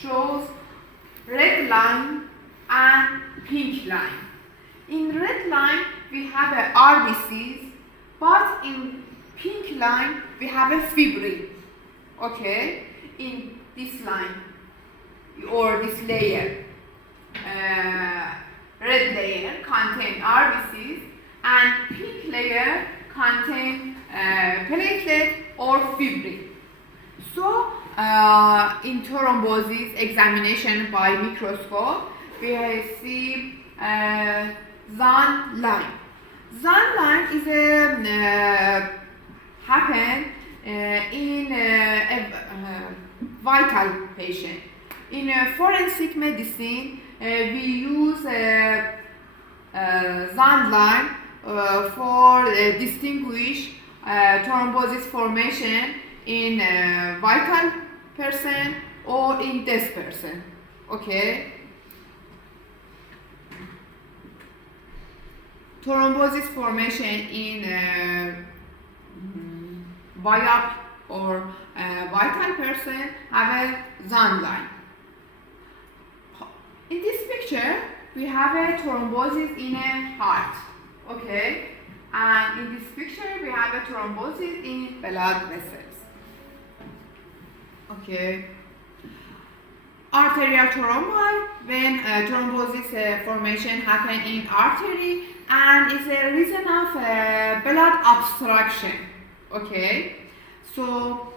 shows red line and pink line. In red line we have a RBCs, but in pink line we have a fibrin. Okay, in this line or this layer, red layer contain RBCs and pink layer contain platelet or fibrin. So in thrombosis examination by microscope, we see Zahn line. Zahn line is a happen in a vital patient. In forensic medicine, we use Zahn line for distinguish thrombosis formation in vital person or in dead person. Okay. Thrombosis formation in vital or vital person have a Zahn line. In this picture, we have a thrombosis in a heart. Okay, and in this picture, we have a thrombosis in blood vessels. Okay. Arterial thrombi, when thrombosis formation happen in artery and is a reason of blood obstruction. Okay, so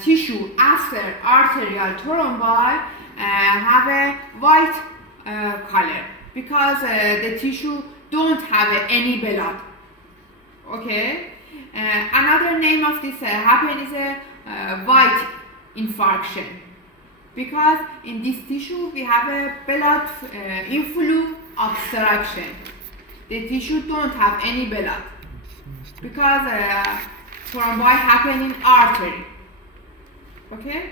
tissue after arterial thrombi have a white color because the tissue don't have any blood. Okay, another name of this happen is a white infarction, because in this tissue we have a blood inflow obstruction. The tissue don't have any blood because thrombi happen in artery. Okay.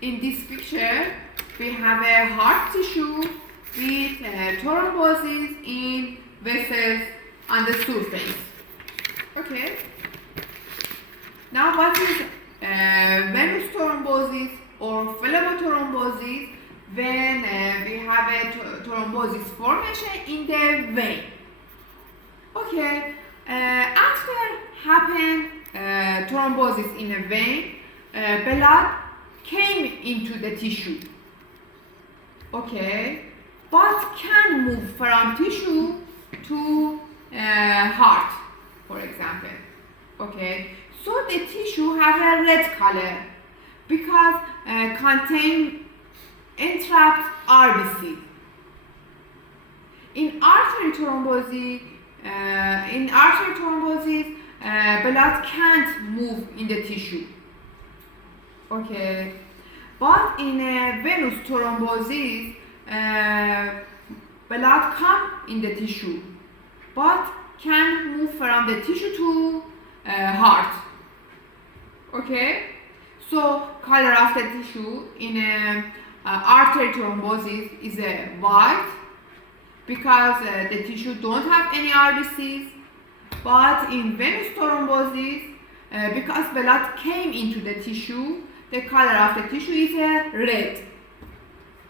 In this picture, we have a heart tissue with thrombosis in vessels on the surface. Okay. Now, what is venous thrombosis or phlebothrombosis? When we have a thrombosis formation in the vein. Okay. After happen thrombosis in a vein, blood came into the tissue. Okay, but can move from tissue to heart, for example. Okay, so the tissue have a red color because contain entrapped RBC. In artery thrombosis, blood can't move in the tissue. Okay, but in venous thrombosis, blood come in the tissue, but can move from the tissue to heart. Okay, so color of the tissue in artery thrombosis is white because the tissue don't have any RBCs, but in venous thrombosis, because blood came into the tissue, the color of the tissue is red.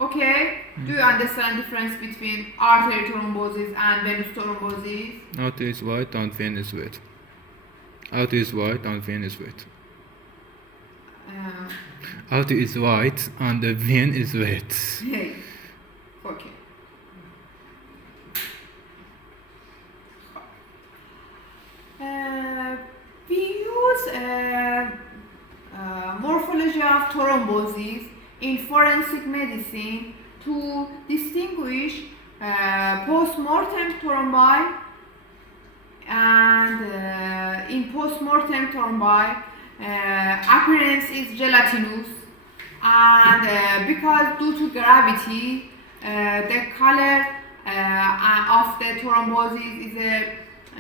Okay? Do you understand the difference between artery thrombosis and venous thrombosis? Artery is white and vein is red. Artery is white and vein is red. Artery is white and the vein is red. Okay. We use morphology of thrombosis in forensic medicine to distinguish post-mortem thrombi, and in post-mortem thrombi appearance is gelatinous, and because due to gravity the color of the thrombosis is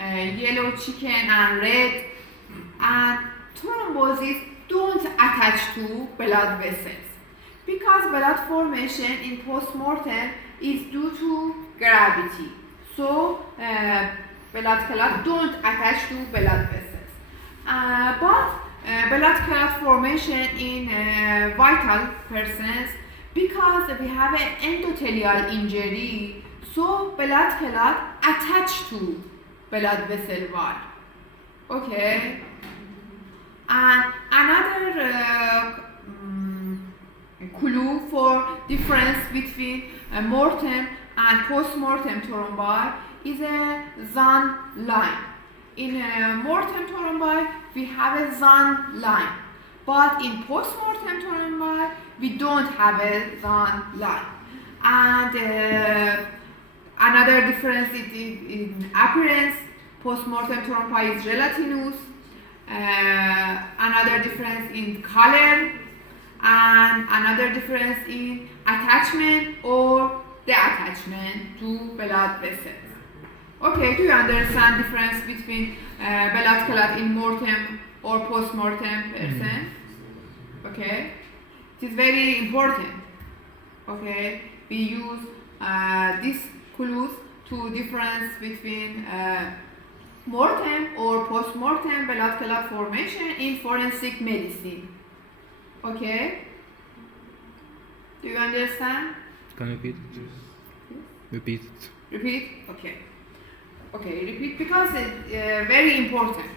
a yellow chicken and red, and thrombosis don't attach to blood vessels because blood formation in post-mortem is due to gravity. So blood clot don't attach to blood vessels. But blood clot formation in vital persons because we have an endothelial injury, so blood clot attached to blood vessel wall. Okay. And another clue for difference between mortem and post-mortem thrombi is a Zahn line. In mortem thrombi, we have a Zahn line, but in post-mortem thrombi, we don't have a Zahn line. And another difference is in appearance. Post-mortem thrombi is gelatinous. Another difference in color, and another difference in attachment or detachment to blood vessels. Okay, do you understand difference between blood clot in mortem or post-mortem person? Okay, it is very important. Okay, we use these clues to difference between mortem or post-mortem blood clot formation in forensic medicine. Okay? Do you understand? Can you repeat? Repeat it. Repeat? Okay. Okay, repeat because it's very important.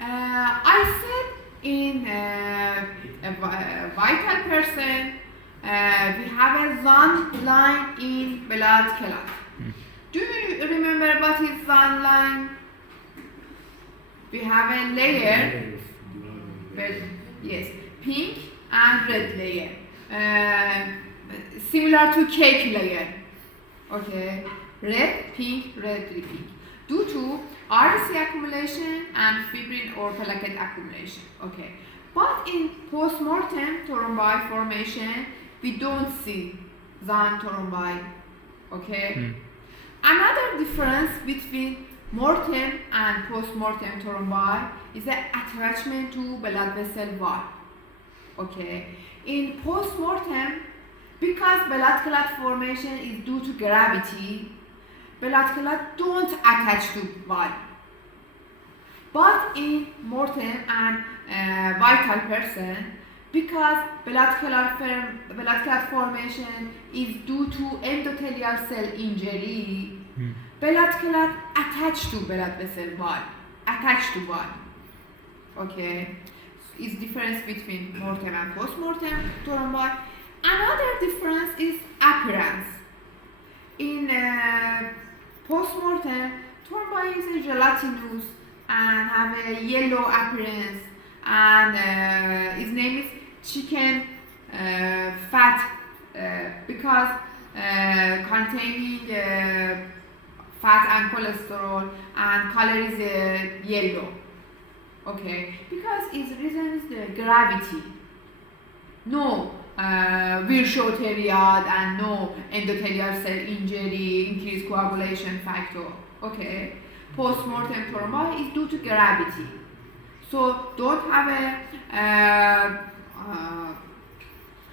I said in a vital person, we have a Zahn line in blood clot. Do you remember what is Zahn line? We have a layer, yes, pink and red layer, similar to cake layer. Okay, red, pink, red, pink. Due to RBC accumulation and fibrin or plaquette accumulation. Okay, but in post-mortem thrombi formation, we don't see Zahn thrombi. Okay. Another difference between mortem and post-mortem thrombi is the attachment to blood vessel wall. Okay. In post-mortem, because blood clot formation is due to gravity, blood clot don't attach to wall. But in mortem and vital person, because blood clot formation is due to endothelial cell injury, blood clot attached to blood vessel wall, attached to wall. Okay, is difference between mortem and post-mortem thrombi. Another difference is appearance. In post-mortem, thrombi is a gelatinous and have a yellow appearance, and his name is chicken fat because containing fat and cholesterol, and color is yellow. Okay, because its reason is the gravity. No Virchow period and no endothelial cell injury, increased coagulation factor. Okay, post-mortem thrombi is due to gravity. So don't have a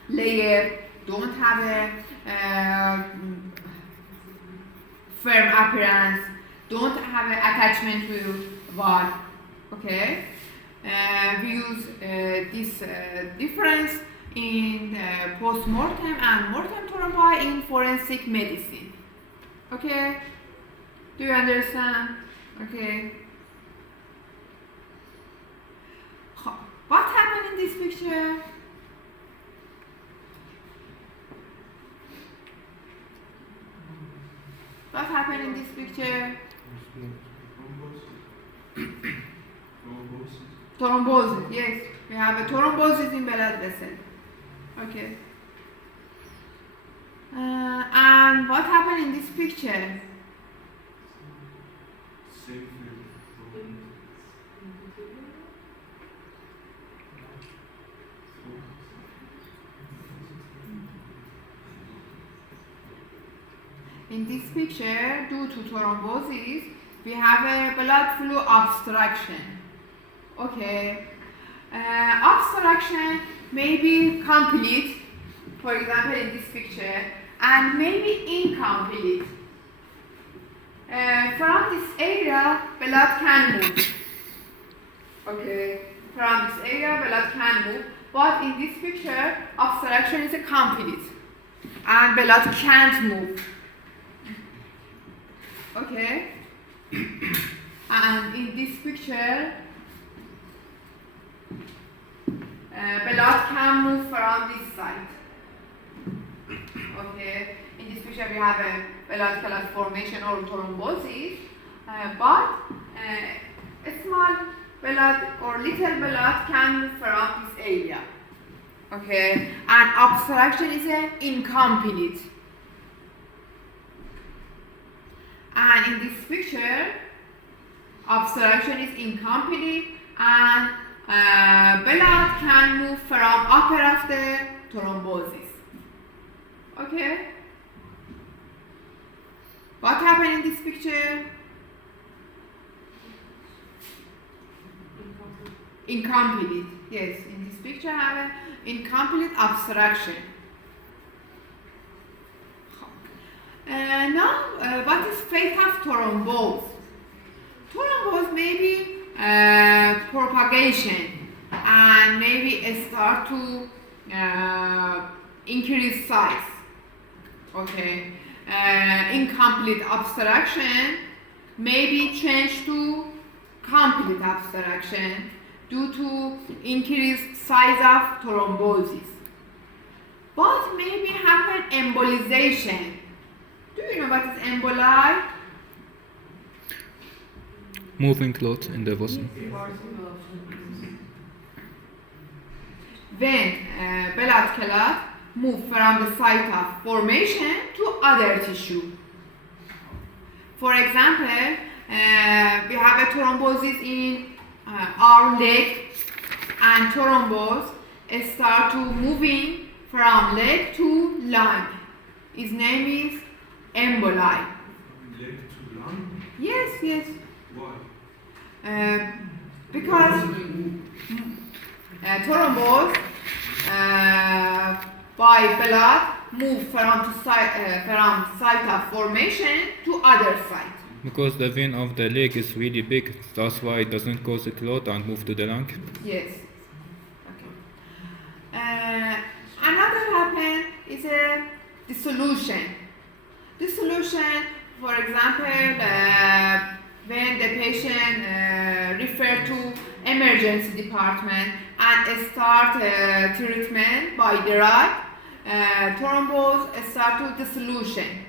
layer, don't have a firm appearance, don't have an attachment to wall. Okay, we use this difference in post-mortem and mortem thrombi in forensic medicine. Okay, do you understand? Okay. What happened in this picture? What happened in this picture? Thrombosis, yes. We have a thrombosis in blood vessel. Okay. And what happened in this picture? In this picture, due to thrombosis, we have a blood flow obstruction. Okay. Obstruction may be complete, for example in this picture, and maybe incomplete. From this area, blood can move. Okay, from this area blood can move, but in this picture obstruction is complete and blood can't move. Okay, and in this picture blood can move from this side. Okay, in this picture we have a blood clot formation or thrombosis, but a small blood or little blood can move from this area. Okay, and obstruction is incomplete. And in this picture, obstruction is incomplete and blood can move from upper of the thrombosis. Okay? What happened in this picture? Incomplete. Yes, in this picture I have an incomplete obstruction. Now, what is fate of thrombose? Thrombose may be propagation and maybe start to increase size. Okay, incomplete obstruction may be changed to complete obstruction due to increased size of thrombosis. But maybe happen embolization. Do you know what is emboli? Moving clot in the vessel. When blood clot move from the site of formation to other tissue. For example, we have a thrombosis in our leg, and thrombose start to moving from leg to lung. Its name is emboli. Leg to lung? Yes, yes. Why? Because thrombose by blood move from site of formation to other site. Because the vein of the leg is really big, that's why it doesn't cause a clot and move to the lung. Yes. Okay. Another happen is a dissolution. Dissolution, for example, when the patient refer to emergency department and start treatment by drug, thrombose start to dissolution.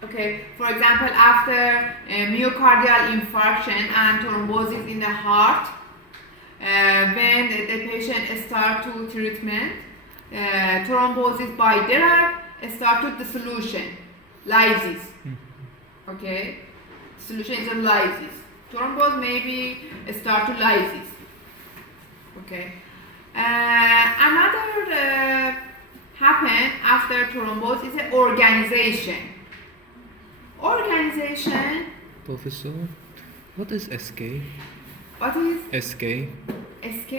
Okay, for example, after myocardial infarction and thrombosis in the heart, when the patient start to treatment, thrombosis by drug start to dissolution, lysis. Okay, dissolution is a lysis. Thrombose maybe start to lysis. Okay, another happen after thrombose is an organization. Organization. Professor, what is SK? What is SK? SK?